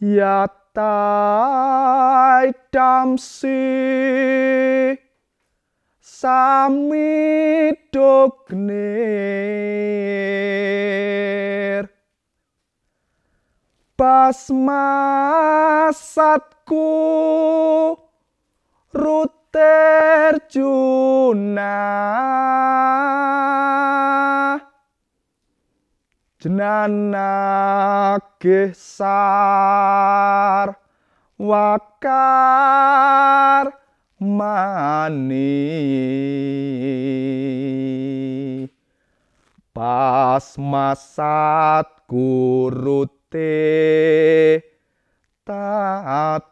yatai damsi sami dognir basmasatku ruterjuna jenana gesar wakar mani basmasatku rute tata.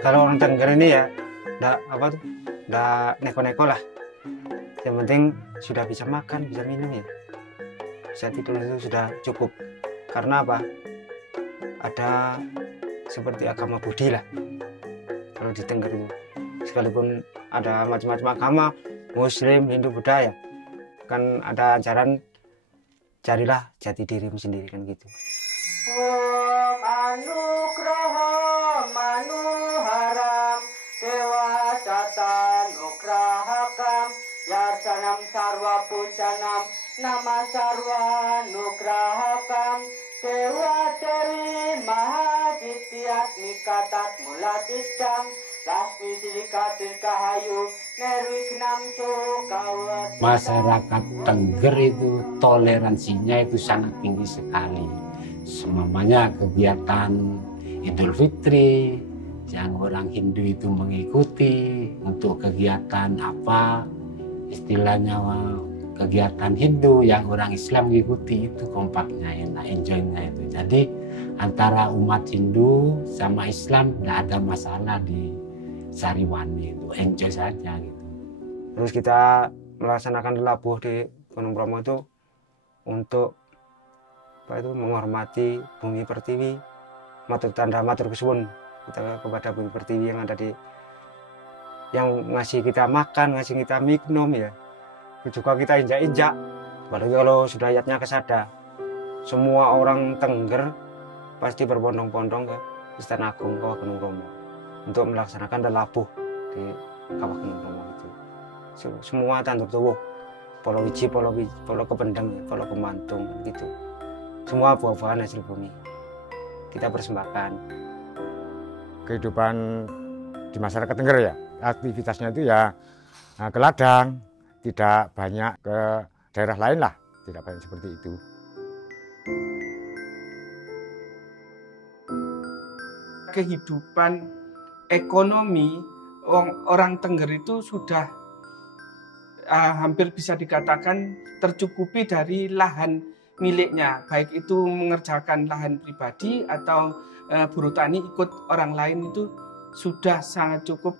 Kalau orang Tengger ini ya, nggak neko-neko lah. Yang penting sudah bisa makan, bisa minum ya. Bisa tidur itu sudah cukup. Karena apa? Ada seperti agama Budi lah. Kalau di Tengger itu, sekalipun ada macam-macam agama, Muslim, Hindu, Buddha ya, kan ada ajaran carilah jati dirimu sendiri kan gitu. Om anugraha manuharam dewa tata nugrahakam yarsanam sarva pujanam nama sarva nugrahakam dewa dewi mahaditiyat nikatat mulatisjam lasmi silikatil kahayu nerwignam sukawat. Masyarakat Tengger itu toleransinya itu sangat tinggi sekali. Semuanya kegiatan Idul Fitri yang orang Hindu itu mengikuti, untuk kegiatan apa istilahnya kegiatan Hindu yang orang Islam mengikuti, itu kompaknya enak, enjoynya itu. Jadi antara umat Hindu sama Islam tidak ada masalah di Sariwani itu, enjoy saja gitu. Terus kita melaksanakan labuh di Gunung Bromo itu untuk menghormati bumi pertiwi, matur tanda matur kesuwun kita kepada bumi pertiwi yang ada di, yang ngasih kita makan, ngasih kita minum ya, juga kita injak-injak. Apalagi kalau sudah ayatnya kesada, semua orang Tengger pasti berbondong-bondong ke Istana Agung Kawah Gunung Bromo untuk melaksanakan labuh di Kawah Gunung Bromo itu. Semua tandur tubuh, polo wiji, polo kependeng, polo kemantung gitu. Semua buah-buahan hasil bumi kita persembahkan. Kehidupan di masyarakat Tengger ya, aktivitasnya itu ya ke ladang, tidak banyak ke daerah lain lah, tidak banyak seperti itu. Kehidupan ekonomi orang Tengger itu sudah hampir bisa dikatakan tercukupi dari lahan miliknya, baik itu mengerjakan lahan pribadi atau buruh tani ikut orang lain, itu sudah sangat cukup.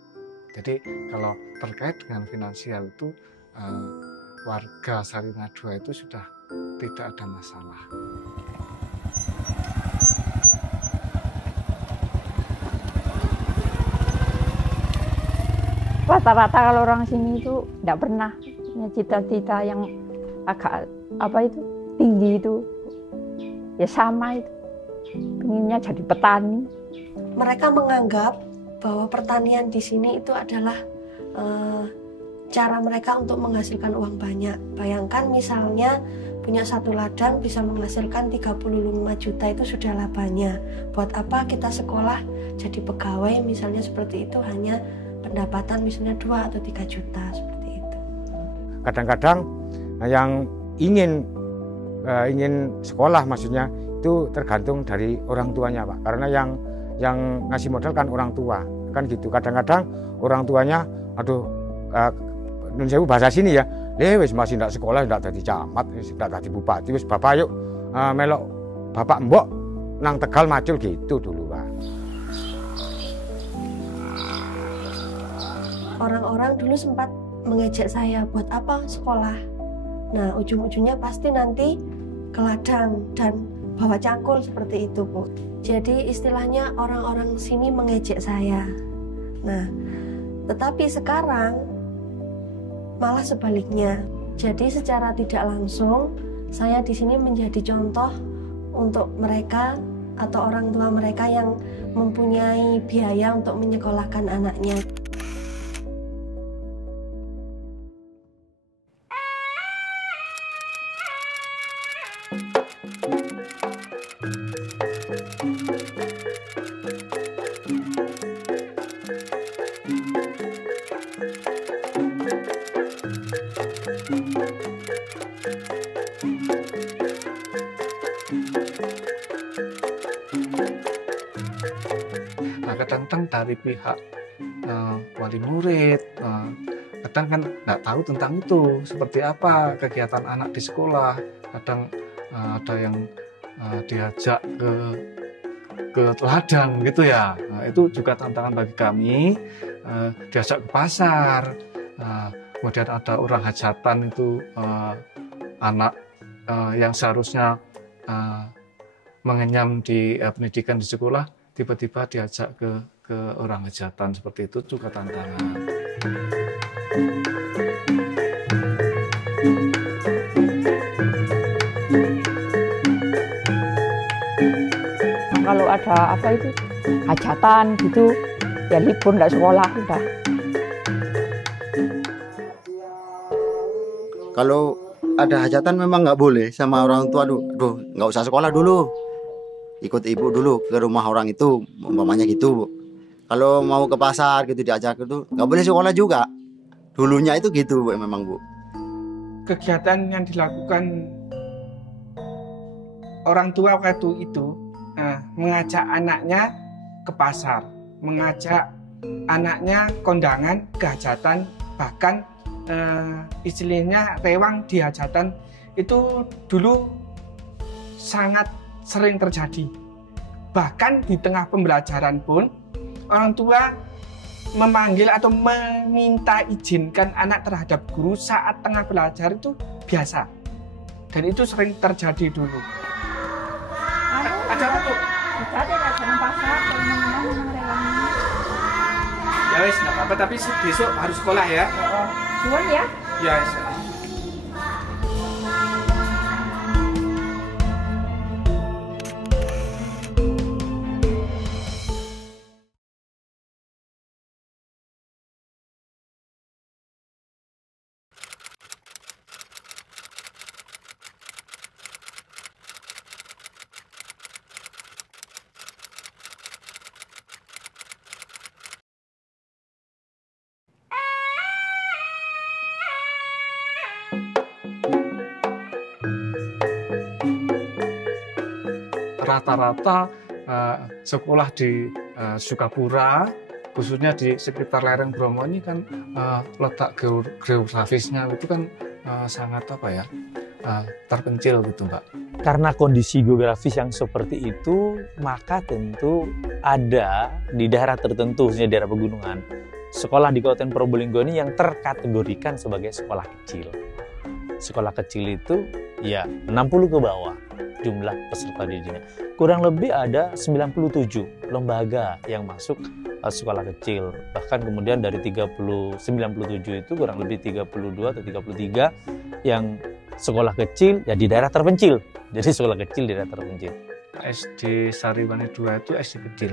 Jadi kalau terkait dengan finansial itu warga Sarina II itu sudah tidak ada masalah. Rata-rata kalau orang sini itu tidak pernah punya cita-cita yang agak tinggi itu, ya sama itu, pengennya jadi petani. Mereka menganggap bahwa pertanian di sini itu adalah cara mereka untuk menghasilkan uang banyak. Bayangkan misalnya punya satu ladang bisa menghasilkan 35 juta, itu sudah labanya. Buat apa kita sekolah jadi pegawai misalnya seperti itu, hanya pendapatan misalnya 2 atau 3 juta seperti itu. Kadang-kadang yang ingin sekolah maksudnya itu tergantung dari orang tuanya Pak, karena yang ngasih modal kan orang tua kan gitu. Kadang-kadang orang tuanya nun sewu bahasa sini ya, wis masih ndak sekolah, ndak dadi camat, ndak dadi bupati, wis bapak yuk melok bapak mbok nang Tegal macul gitu dulu Pak. Orang-orang dulu sempat mengejek saya, buat apa sekolah? Nah, ujung-ujungnya pasti nanti ke ladang dan bawa cangkul seperti itu, Bu. Jadi istilahnya orang-orang sini mengejek saya. Nah, tetapi sekarang malah sebaliknya. Jadi secara tidak langsung saya di sini menjadi contoh untuk mereka atau orang tua mereka yang mempunyai biaya untuk menyekolahkan anaknya. Nah, kadang-kadang dari pihak wali murid, kadang kan nggak tahu tentang itu, seperti apa kegiatan anak di sekolah. Kadang ada yang diajak ke ladang gitu ya. Nah, itu juga tantangan bagi kami. Diajak ke pasar, kemudian ada orang hajatan itu anak yang seharusnya mengenyam di pendidikan di sekolah, tiba-tiba diajak ke orang hajatan, seperti itu juga tantangan. Kalau ada apa itu hajatan gitu, ya libur nggak sekolah udah. Kalau ada hajatan memang nggak boleh sama orang tua, duh nggak usah sekolah dulu, ikut ibu dulu ke rumah orang itu, umpamanya gitu, Bu. Kalau mau ke pasar gitu diajak itu nggak boleh sekolah juga. Dulunya itu gitu, Bu, memang, Bu. Kegiatan yang dilakukan orang tua waktu itu mengajak anaknya ke pasar, mengajak anaknya kondangan ke hajatan, bahkan istilahnya rewang di hajatan itu dulu sangat sering terjadi. Bahkan di tengah pembelajaran pun orang tua memanggil atau meminta izinkan anak terhadap guru saat tengah belajar itu biasa. Dan itu sering terjadi dulu. Ada apa tuh? Ada hajatan pasar, Ya wes, nggak apa-apa, tapi besok harus sekolah ya. Suwun ya. Ya. Rata-rata sekolah di Sukapura, khususnya di sekitar lereng Bromo ini kan letak geografisnya itu kan sangat terpencil gitu, Mbak. Karena kondisi geografis yang seperti itu, maka tentu ada di daerah tertentu, khususnya daerah pegunungan, sekolah di Kabupaten Probolinggo ini yang terkategorikan sebagai sekolah kecil. Sekolah kecil itu ya 60 ke bawah jumlah peserta didiknya. Kurang lebih ada 97 lembaga yang masuk sekolah kecil. Bahkan kemudian dari 97 itu kurang lebih 32 atau 33 yang sekolah kecil ya di daerah terpencil. Jadi sekolah kecil di daerah terpencil. SD Sariwani 2 itu SD kecil.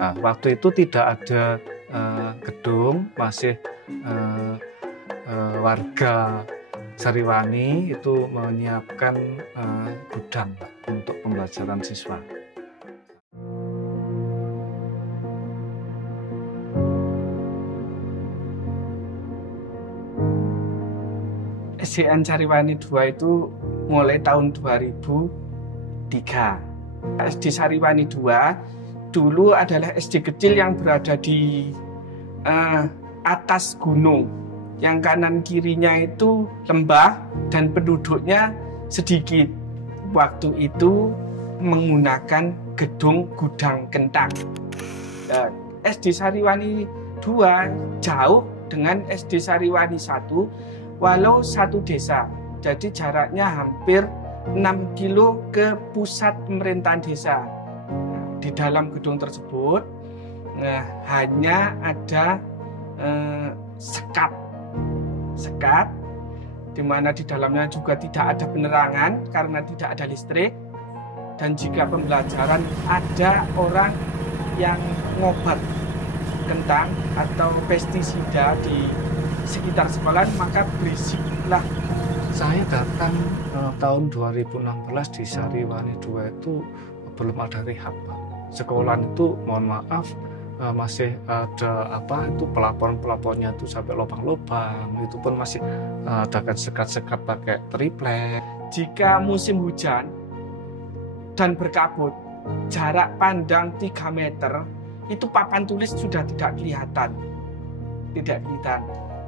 Nah, waktu itu tidak ada gedung, masih warga Sariwani itu menyiapkan gudang, Pak, untuk pembelajaran siswa. SDN Sariwani 2 itu mulai tahun 2003. SD Sariwani 2 dulu adalah SD kecil yang berada di atas gunung. Yang kanan kirinya itu lembah dan penduduknya sedikit. Waktu itu menggunakan gedung gudang kentang. SD Sariwani 2 jauh dengan SD Sariwani 1 walau satu desa. Jadi jaraknya hampir 6 kilo ke pusat pemerintahan desa. Di dalam gedung tersebut hanya ada sekat, di mana di dalamnya juga tidak ada penerangan karena tidak ada listrik. Dan jika pembelajaran ada orang yang ngobat kentang atau pestisida di sekitar sekolah, maka berisiklah. Saya datang tahun 2016 di Sariwani 2 itu belum ada rehab, Pak. Sekolah itu mohon maaf masih ada pelapon-pelaponnya itu sampai lubang-lubang, itu pun masih ada sekat-sekat pakai triplek. Jika musim hujan dan berkabut, jarak pandang 3 meter, itu papan tulis sudah tidak kelihatan.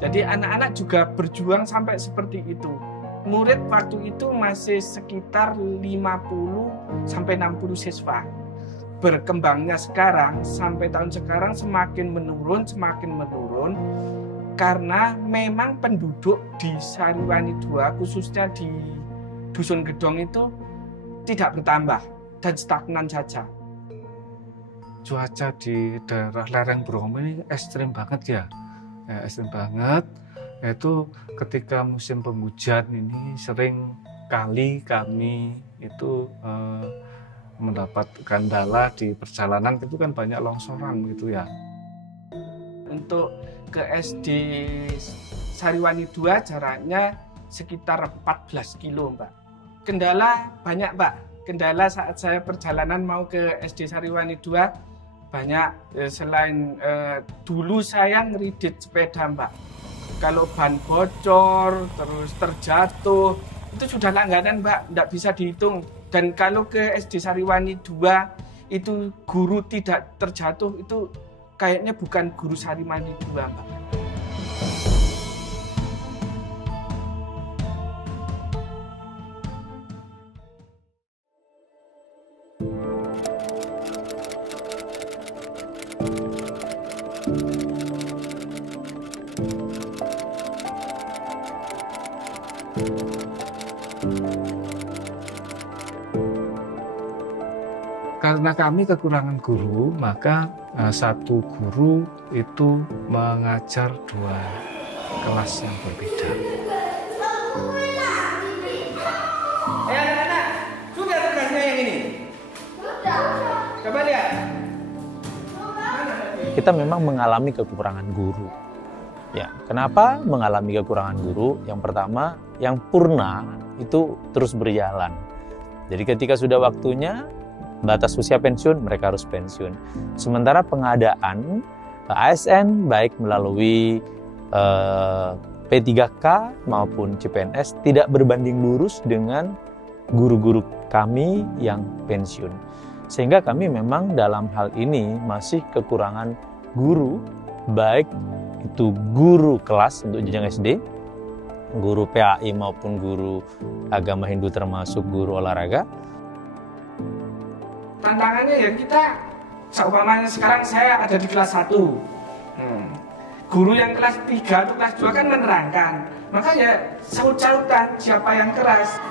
Jadi anak-anak juga berjuang sampai seperti itu. Murid waktu itu masih sekitar 50 sampai 60 siswa. Berkembangnya sekarang, sampai tahun sekarang semakin menurun, karena memang penduduk di Sariwani 2, khususnya di Dusun Gedong itu tidak bertambah dan stagnan saja. Cuaca di daerah lereng Bromo ini ekstrim banget ya, ekstrim banget. Itu ketika musim penghujan ini sering kali kami itu mendapat kendala di perjalanan, itu kan banyak longsoran gitu ya. Untuk ke SD Sariwani 2 jaraknya sekitar 14 kilo, Mbak. Kendala banyak, Mbak. Kendala saat saya perjalanan mau ke SD Sariwani 2 banyak. Selain dulu saya ngeridit sepeda, Mbak. Kalau ban bocor, terus terjatuh, itu sudah langganan, Mbak, tidak bisa dihitung. Dan kalau ke SD Sariwani 2 itu guru tidak terjatuh, itu kayaknya bukan guru Sariwani 2, Mbak. Karena kami kekurangan guru, maka satu guru itu mengajar 2 kelas yang berbeda. Anak-anak, sudah tugasnya yang ini? Coba lihat. Kita memang mengalami kekurangan guru. Ya, kenapa mengalami kekurangan guru? Yang pertama, yang purna itu terus berjalan. Jadi ketika sudah waktunya batas usia pensiun, mereka harus pensiun. Sementara pengadaan ASN baik melalui P3K maupun CPNS tidak berbanding lurus dengan guru-guru kami yang pensiun. Sehingga kami memang dalam hal ini masih kekurangan guru, baik itu guru kelas untuk jenjang SD, guru PAI maupun guru agama Hindu termasuk guru olahraga. Tantangannya ya kita, seumpamanya sekarang saya ada di kelas 1. Guru yang kelas 3 atau kelas 2 kan menerangkan. Maka ya saut-sautan siapa yang keras.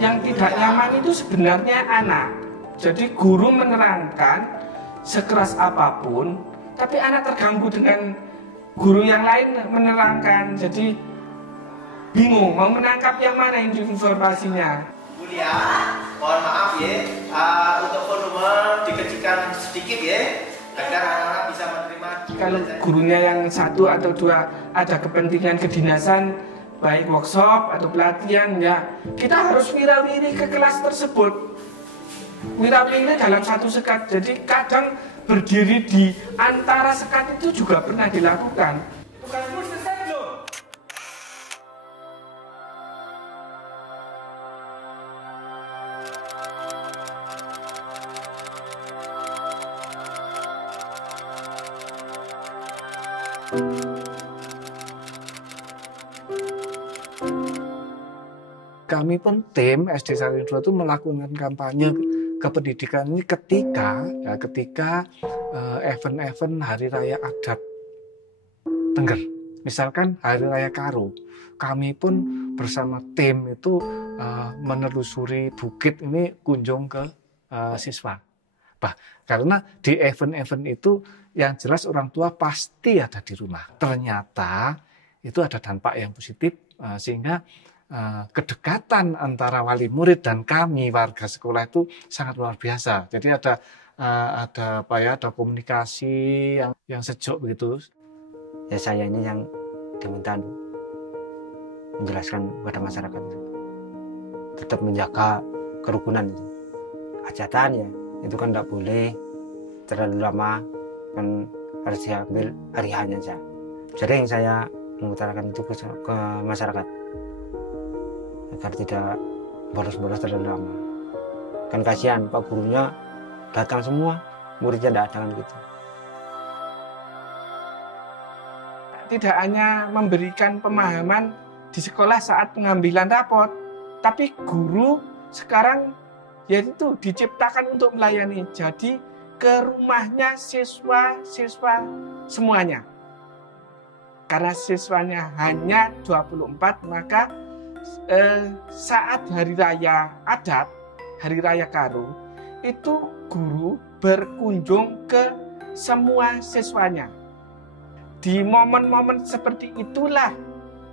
Yang tidak nyaman itu sebenarnya anak. Jadi guru menerangkan sekeras apapun, tapi anak terganggu dengan guru yang lain menerangkan. Jadi bingung mau menangkap yang mana informasinya. Kuliah, mohon maaf ya, untuk volume dikecilkan sedikit ya, agar anak-anak bisa menerima. Kalau gurunya yang 1 atau 2 ada kepentingan kedinasan, baik workshop atau pelatihan, ya kita harus wirawiri ke kelas tersebut. Wirawiri dalam satu sekat, jadi kadang berdiri di antara sekat itu juga pernah dilakukan. Bukan selesai belum? Kami pun tim SD Sariwani 2 itu melakukan kampanye kependidikan ini ketika event-event hari raya adat Tengger. Misalkan Hari Raya Karo, kami pun bersama tim itu menelusuri bukit ini kunjung ke siswa. Karena di event-event itu yang jelas orang tua pasti ada di rumah. Ternyata itu ada dampak yang positif sehingga kedekatan antara wali murid dan kami warga sekolah itu sangat luar biasa. Jadi ada komunikasi yang sejuk begitu. Ya saya ini yang diminta menjelaskan kepada masyarakat tetap menjaga kerukunan itu. Hajatan ya itu kan tidak boleh terlalu lama, kan harus diambil hari hanya saja. Sering saya mengutarakan itu ke masyarakat agar tidak bolos-bolos terlalu lama. Kan kasihan Pak gurunya datang semua, muridnya tidak ada kan gitu. Tidak hanya memberikan pemahaman di sekolah saat pengambilan rapot, tapi guru sekarang yaitu diciptakan untuk melayani. Jadi ke rumahnya siswa-siswa semuanya. Karena siswanya hanya 24, maka saat hari raya adat, hari raya Karo, itu guru berkunjung ke semua siswanya. Di momen-momen seperti itulah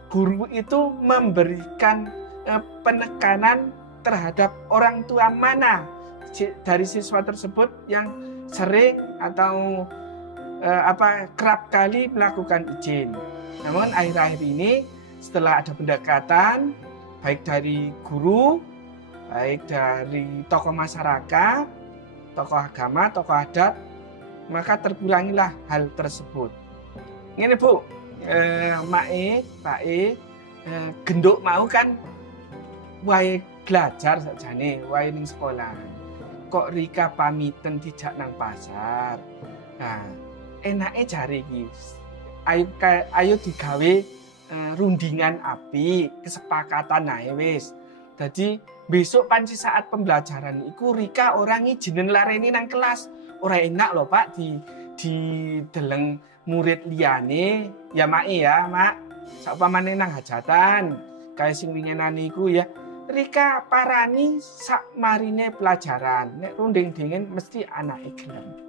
guru itu memberikan penekanan terhadap orang tua mana dari siswa tersebut yang sering atau kerap kali melakukan izin. Namun akhir-akhir ini setelah ada pendekatan baik dari guru, baik dari tokoh masyarakat, tokoh agama, tokoh adat, maka terkurangilah hal tersebut. Ini Bu, Pak genduk mau kan wae belajar saja nih, wae ning sekolah. Kok Rika pamiten dijak nang pasar. Nah, enake jare iki. Ayo digawe rundingan api, kesepakatan ae wis. Jadi besok panci saat pembelajaran iku Rika orang izinin lareni nang kelas. Ora enak loh Pak di deleng murid liyane ya Mak ya, Mak. Saupamane nang hajatan, kae sing winginan iku ya Rika parani sak marine pelajaran. Nek runding dingin mesti anake gelem.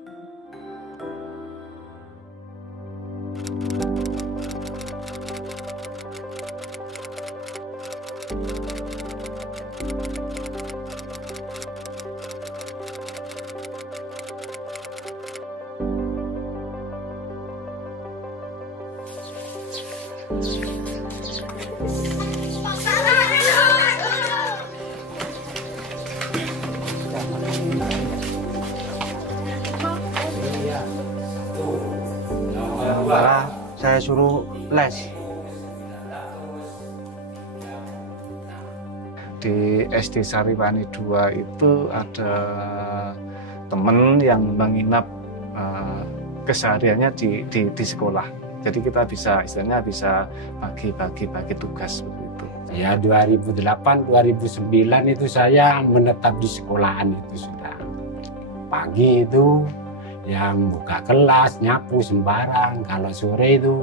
Saya suruh les. Di SD Sariwani 2 itu ada teman yang menginap kesehariannya di sekolah. Jadi kita bisa istilahnya bisa bagi tugas begitu. Ya 2008-2009 itu saya menetap di sekolahan itu sudah. Pagi itu yang buka kelas, nyapu sembarang. Kalau sore itu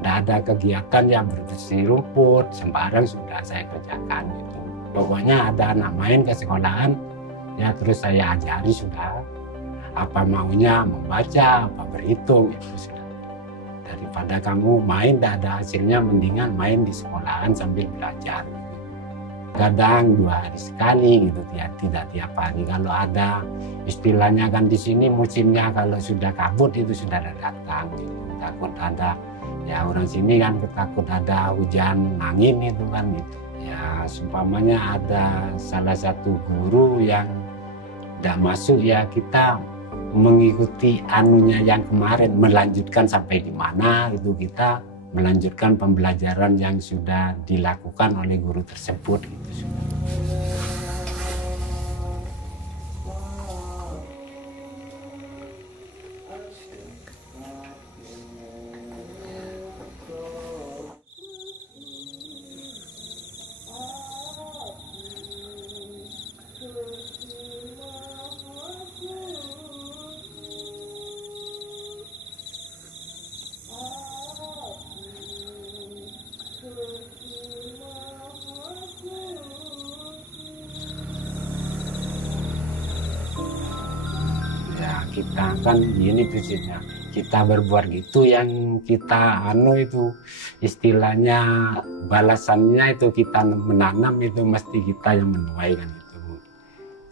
tidak ada kegiatan yang bersih rumput, sembarang sudah saya kerjakan itu. Pokoknya ada anak main ke sekolahan, ya terus saya ajari sudah. Apa maunya membaca, apa berhitung itu sudah. Daripada kamu main tidak ada hasilnya, mendingan main di sekolahan sambil belajar. Kadang 2 hari sekali gitu, tidak tiap hari. Kalau ada istilahnya kan di sini musimnya kalau sudah kabut itu sudah datang. Gitu. Takut ada, ya orang sini kan takut ada hujan angin itu kan gitu. Ya seumpamanya ada salah satu guru yang tidak masuk ya kita mengikuti anunya yang kemarin, melanjutkan sampai di mana itu kita melanjutkan pembelajaran yang sudah dilakukan oleh guru tersebut gitu. mengatakan gini prinsipnya, kita berbuat gitu yang kita itu istilahnya balasannya itu kita menanam itu mesti kita yang menuai kan itu.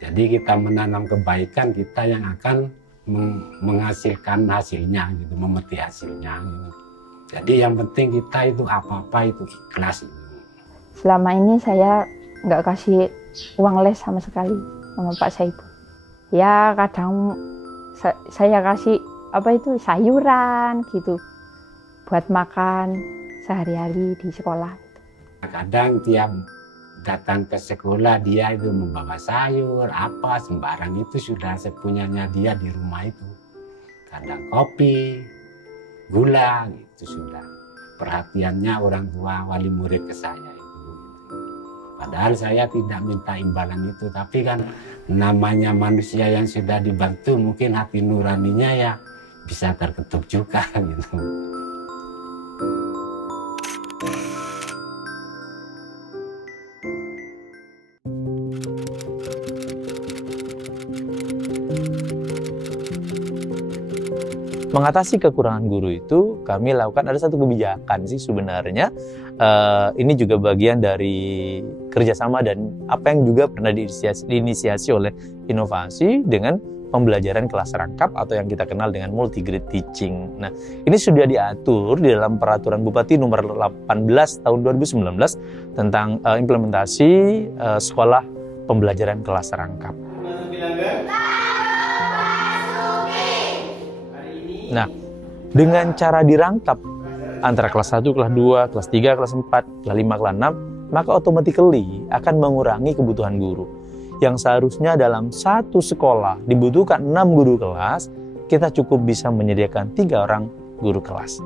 Jadi kita menanam kebaikan, kita yang akan menghasilkan hasilnya gitu, memetik hasilnya gitu. Jadi yang penting kita itu apa-apa itu ikhlas gitu. Selama ini saya nggak kasih uang les sama sekali sama Pak Saibul. Ya kadang saya kasih sayuran gitu buat makan sehari-hari di sekolah. Kadang tiap datang ke sekolah dia itu membawa sayur apa sembarang itu sudah sepunyanya dia di rumah itu. Kadang kopi, gula gitu sudah. Perhatiannya orang tua wali murid ke saya itu. Padahal saya tidak minta imbalan itu, tapi kan namanya manusia yang sudah dibantu mungkin hati nuraninya ya bisa terketuk juga gitu. Mengatasi kekurangan guru itu kami lakukan ada satu kebijakan sih sebenarnya. Ini juga bagian dari kerjasama dan apa yang juga pernah diinisiasi oleh inovasi dengan pembelajaran kelas rangkap atau yang kita kenal dengan multi-grade teaching. Nah, ini sudah diatur di dalam Peraturan Bupati nomor 18 tahun 2019 tentang implementasi sekolah pembelajaran kelas rangkap. Nah, dengan cara dirangkap antara kelas 1, kelas 2, kelas 3, kelas 4, kelas 5, kelas 6, maka automatically akan mengurangi kebutuhan guru. Yang seharusnya dalam satu sekolah dibutuhkan 6 guru kelas, kita cukup bisa menyediakan 3 orang guru kelas.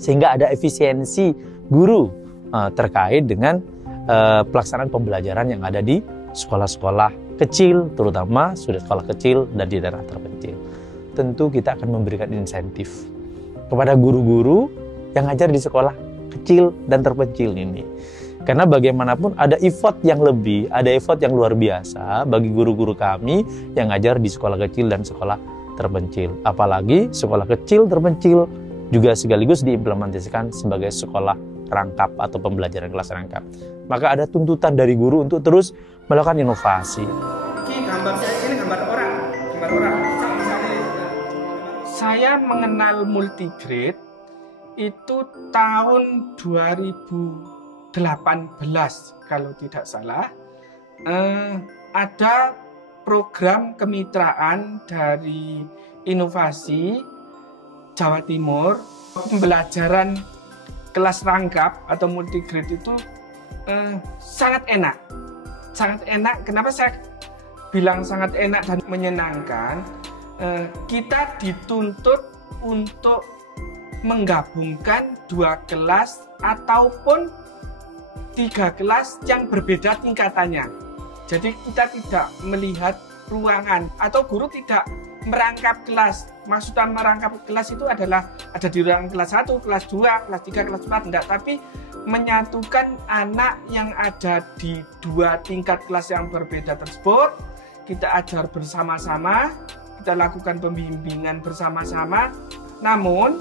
Sehingga ada efisiensi guru terkait dengan pelaksanaan pembelajaran yang ada di sekolah-sekolah kecil, terutama sudah sekolah kecil dan di daerah terpencil. Tentu kita akan memberikan insentif kepada guru-guru yang ngajar di sekolah kecil dan terpencil ini. Karena bagaimanapun ada effort yang lebih, ada effort yang luar biasa bagi guru-guru kami yang ngajar di sekolah kecil dan sekolah terpencil. Apalagi sekolah kecil terpencil juga sekaligus diimplementasikan sebagai sekolah rangkap atau pembelajaran kelas rangkap. Maka ada tuntutan dari guru untuk terus melakukan inovasi. Ini gambar orang. Saya mengenal multigrade itu tahun 2018 kalau tidak salah. Ada program kemitraan dari inovasi Jawa Timur, pembelajaran kelas rangkap atau multigrade itu sangat enak. Sangat enak. Kenapa saya bilang sangat enak dan menyenangkan? Kita dituntut untuk menggabungkan 2 kelas ataupun 3 kelas yang berbeda tingkatannya. Jadi kita tidak melihat ruangan atau guru tidak merangkap kelas. Maksudnya merangkap kelas itu adalah ada di ruangan kelas 1, kelas 2, kelas 3, kelas 4, enggak, tapi menyatukan anak yang ada di 2 tingkat kelas yang berbeda tersebut. Kita ajar bersama-sama, kita lakukan pembimbingan bersama-sama, namun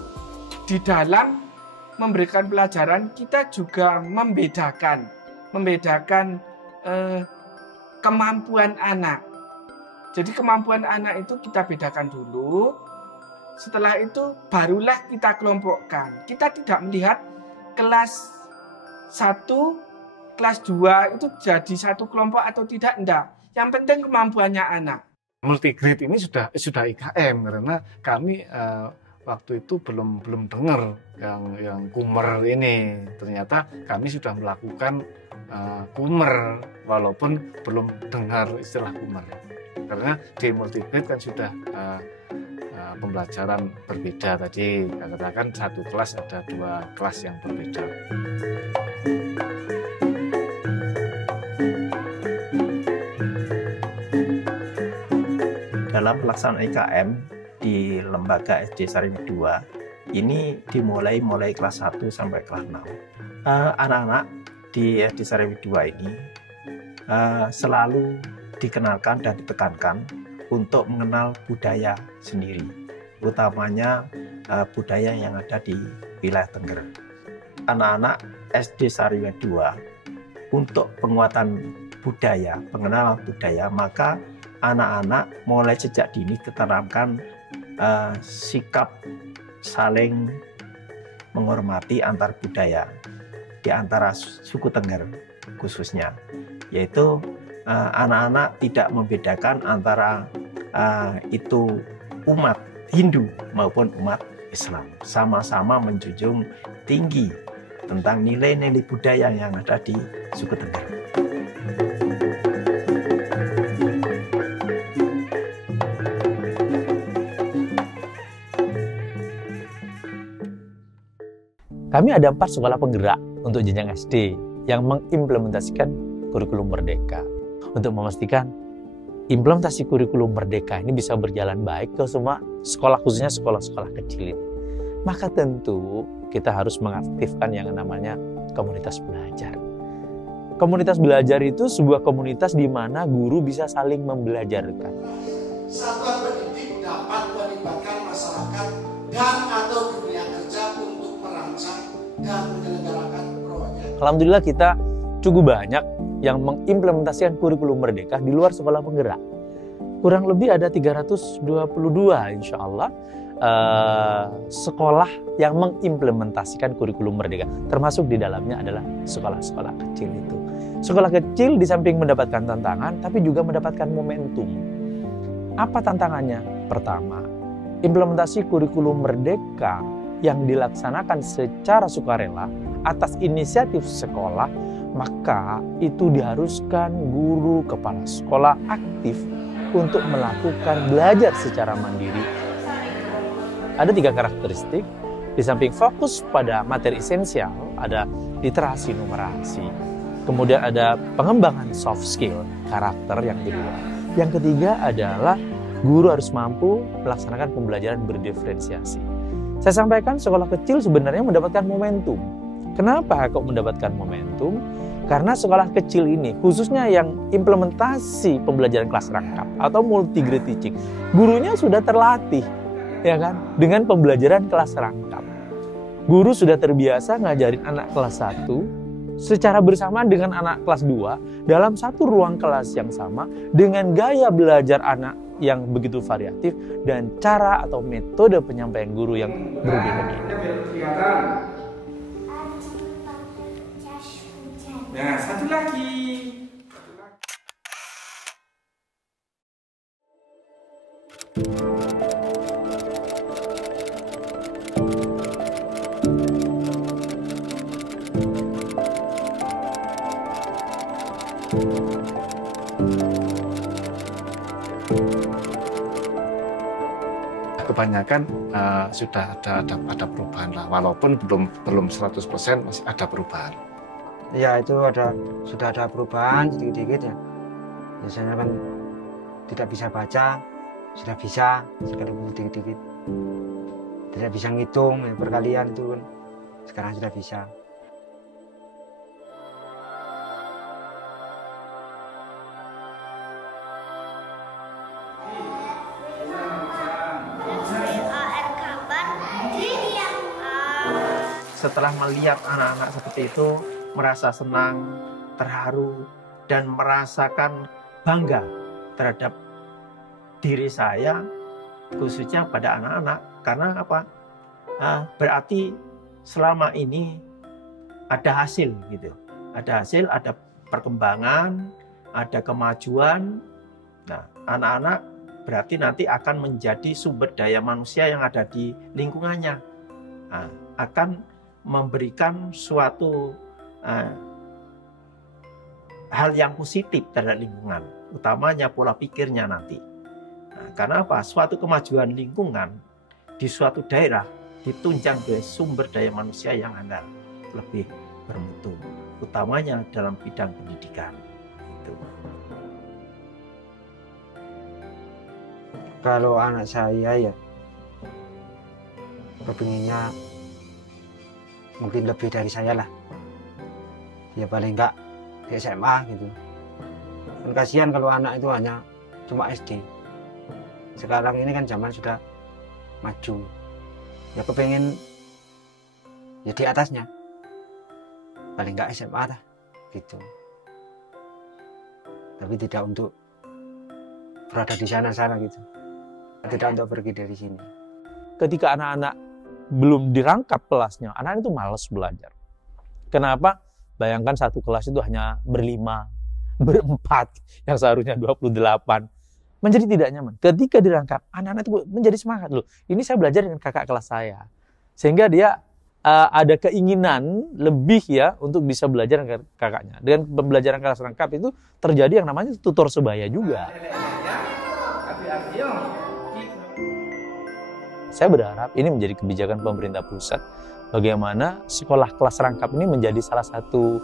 di dalam memberikan pelajaran kita juga membedakan kemampuan anak. Jadi kemampuan anak itu kita bedakan dulu, setelah itu barulah kita kelompokkan. Kita tidak melihat kelas 1, kelas 2 itu jadi satu kelompok atau tidak, enggak. Yang penting kemampuannya anak. Multigrade ini sudah IKM karena kami waktu itu belum dengar yang kumer ini. Ternyata kami sudah melakukan kumer walaupun belum dengar istilah kumer. Karena di multigrade kan sudah pembelajaran berbeda tadi. Katakan satu kelas ada 2 kelas yang berbeda. Dalam pelaksanaan IKM di lembaga SD Sarimbi 2 ini dimulai kelas 1 sampai kelas 6. Anak-anak di SD Sarimbi 2 ini selalu dikenalkan dan ditekankan untuk mengenal budaya sendiri, utamanya budaya yang ada di wilayah Tengger. Anak-anak SD Sariwet 2 untuk penguatan budaya, pengenalan budaya, maka anak-anak mulai sejak dini ditanamkan sikap saling menghormati antar budaya di antara suku Tengger khususnya, yaitu anak-anak tidak membedakan antara itu umat Hindu maupun umat Islam, sama-sama menjunjung tinggi tentang nilai-nilai budaya yang ada di suku Tengger. Kami ada 4 sekolah penggerak untuk jenjang SD yang mengimplementasikan kurikulum Merdeka. Untuk memastikan implementasi kurikulum Merdeka ini bisa berjalan baik ke semua sekolah, khususnya sekolah-sekolah kecil ini. Maka tentu kita harus mengaktifkan yang namanya komunitas belajar. Komunitas belajar itu sebuah komunitas di mana guru bisa saling membelajarkan. Satuan pendidik dapat melibatkan masyarakat dan atau dunia kerja untuk merancang dan menyelenggarakan proyek. Alhamdulillah kita cukup banyak yang mengimplementasikan kurikulum Merdeka di luar sekolah penggerak. Kurang lebih ada 322 insya Allah sekolah yang mengimplementasikan kurikulum Merdeka. Termasuk di dalamnya adalah sekolah-sekolah kecil itu. Sekolah kecil di samping mendapatkan tantangan, tapi juga mendapatkan momentum. Apa tantangannya? Pertama, implementasi kurikulum Merdeka yang dilaksanakan secara sukarela atas inisiatif sekolah, maka itu diharuskan guru, kepala sekolah aktif untuk melakukan belajar secara mandiri. Ada 3 karakteristik, di samping fokus pada materi esensial, ada literasi numerasi, kemudian ada pengembangan soft skill, karakter yang kedua. Yang ketiga adalah guru harus mampu melaksanakan pembelajaran berdiferensiasi. Saya sampaikan sekolah kecil sebenarnya mendapatkan momentum. Kenapa kok mendapatkan momentum? Karena sekolah kecil ini, khususnya yang implementasi pembelajaran kelas rangkap atau multi-grade teaching, gurunya sudah terlatih, ya kan, dengan pembelajaran kelas rangkap. Guru sudah terbiasa ngajarin anak kelas 1 secara bersamaan dengan anak kelas 2 dalam satu ruang kelas yang sama dengan gaya belajar anak yang begitu variatif dan cara atau metode penyampaian guru yang berbeda-beda. Nah, satu lagi. Kebanyakan sudah ada perubahan lah, walaupun belum 100% masih ada perubahan. Ya itu sudah ada perubahan sedikit-sedikit ya. Biasanya kan tidak bisa baca, sudah bisa sekalipun sedikit-sedikit. Tidak bisa ngitung ya, perkalian itu kan sekarang sudah bisa. Setelah melihat anak-anak seperti itu, merasa senang, terharu, dan merasakan bangga terhadap diri saya, khususnya pada anak-anak. Karena apa? Berarti selama ini ada hasil gitu. Ada hasil, ada perkembangan, ada kemajuan. Nah, anak-anak berarti nanti akan menjadi sumber daya manusia yang ada di lingkungannya. Nah, akan memberikan suatu hal yang positif terhadap lingkungan, utamanya pola pikirnya nanti. Nah, karena apa? Suatu kemajuan lingkungan di suatu daerah ditunjang oleh sumber daya manusia yang andal, lebih bermutu, utamanya dalam bidang pendidikan. Itu. Kalau anak saya ya, kepinginnya mungkin lebih dari saya lah. Ya paling enggak di SMA gitu. Dan kasihan kalau anak itu hanya cuma SD. sekarang ini kan zaman sudah maju, ya kepengen ya di atasnya, paling nggak SMA lah gitu, tapi tidak untuk berada di sana-sana gitu, tidak untuk pergi dari sini. Ketika anak-anak belum dirangkap kelasnya, anak-anak itu malas belajar. Kenapa? Bayangkan satu kelas itu hanya berlima, berempat, yang seharusnya 28. Menjadi tidak nyaman. Ketika dirangkap, anak-anak itu menjadi semangat loh. Ini saya belajar dengan kakak kelas saya. Sehingga dia ada keinginan lebih ya untuk bisa belajar dengan kakaknya. Dengan pembelajaran kelas rangkap itu terjadi yang namanya tutor sebaya juga. Saya berharap ini menjadi kebijakan pemerintah pusat, bagaimana sekolah kelas rangkap ini menjadi salah satu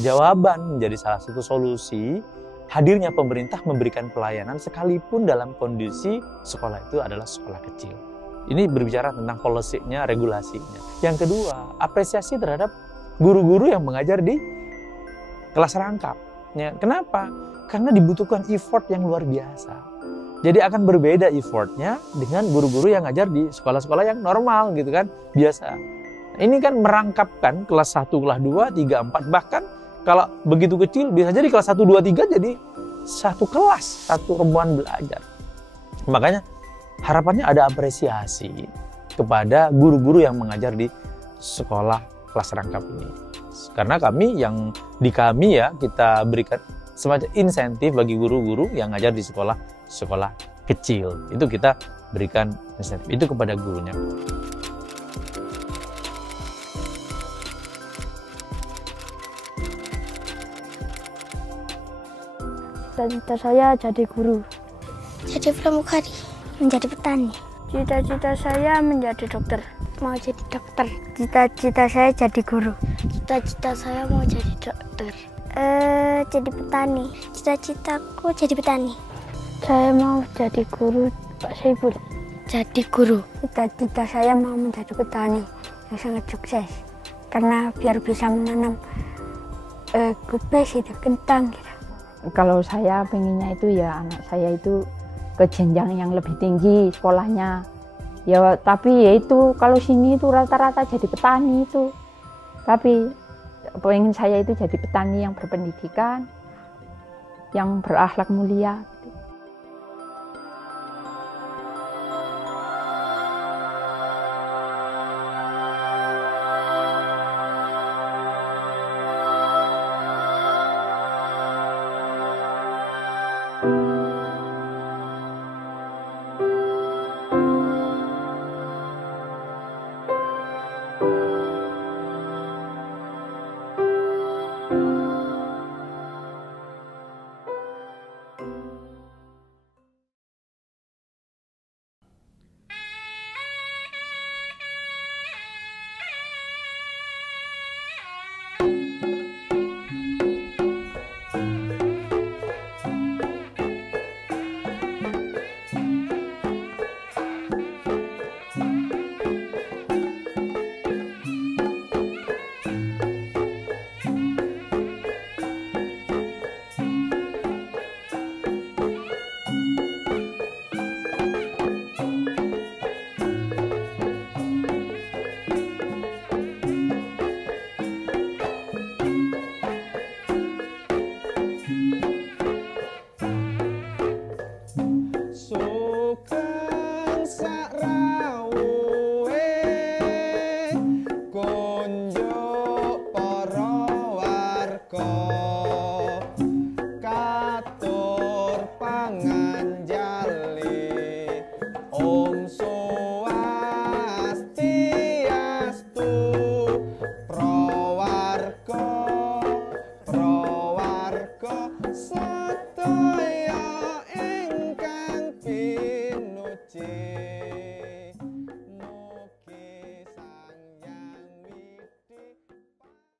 jawaban, menjadi salah satu solusi hadirnya pemerintah memberikan pelayanan sekalipun dalam kondisi sekolah itu adalah sekolah kecil. Ini berbicara tentang policy-nya, regulasinya. Yang kedua, apresiasi terhadap guru-guru yang mengajar di kelas rangkap. Ya, kenapa? Karena dibutuhkan effort yang luar biasa. Jadi akan berbeda effortnya dengan guru-guru yang ngajar di sekolah-sekolah yang normal gitu kan, biasa. Ini kan merangkapkan kelas 1, kelas 2, 3, 4, bahkan kalau begitu kecil bisa jadi kelas 1, 2, 3 jadi satu kelas, satu rombongan belajar. Makanya harapannya ada apresiasi kepada guru-guru yang mengajar di sekolah kelas rangkap ini. Karena kami ya kita berikan semacam insentif bagi guru-guru yang ngajar di sekolah kecil. Itu kita berikan insentif itu kepada gurunya. Cita-cita saya jadi guru. Jadi pramugari. Menjadi petani. Cita-cita saya menjadi dokter. Mau jadi dokter. Cita-cita saya jadi guru. Cita-cita saya mau jadi dokter. Jadi petani. Cita-citaku jadi petani. Saya mau jadi guru, Pak Saiful. Jadi guru. Cita-cita saya mau menjadi petani yang sangat sukses. Karena biar bisa menanam gubes itu, kentang gitu. Kalau saya pengennya itu ya anak saya itu ke jenjang yang lebih tinggi sekolahnya. Ya tapi ya itu kalau sini itu rata-rata jadi petani itu. Tapi pengen saya itu jadi petani yang berpendidikan, yang berakhlak mulia.